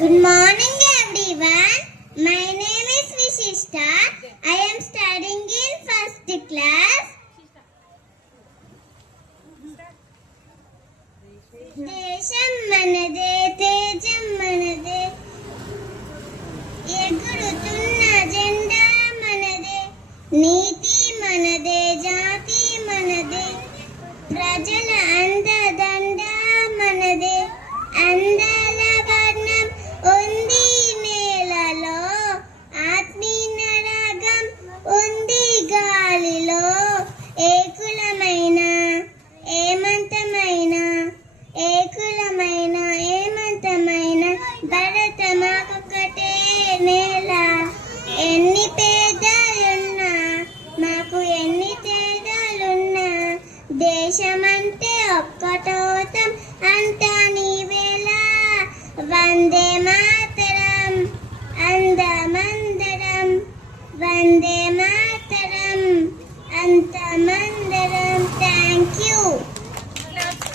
Good morning everyone. My name is Vishishta. I am studying in first class. దేశం మనదే తేజం మనదే ఎగురుతున్న జెండా మనదే నీతి మనదే జాతి మనదే ప్రజల అండదండ మనదే అందాల వర్ణం ఉంది నేలలో ఆత్మీయ రాగం ఉంది గాలిలో ఏకులమైన ఏమంతమైన ఏకులమైన ఏమంతమైన భరత మాకొక్కటే నేల ఎన్ని పేదలున్నా మాకు ఎన్ని తేడాలున్నా దేశమంటే ఒక్కటోతం అంతా నీవేలా వందే మాతరం అందమందరం వందే మాతరం అంతమందరం థ్యాంక్ యూ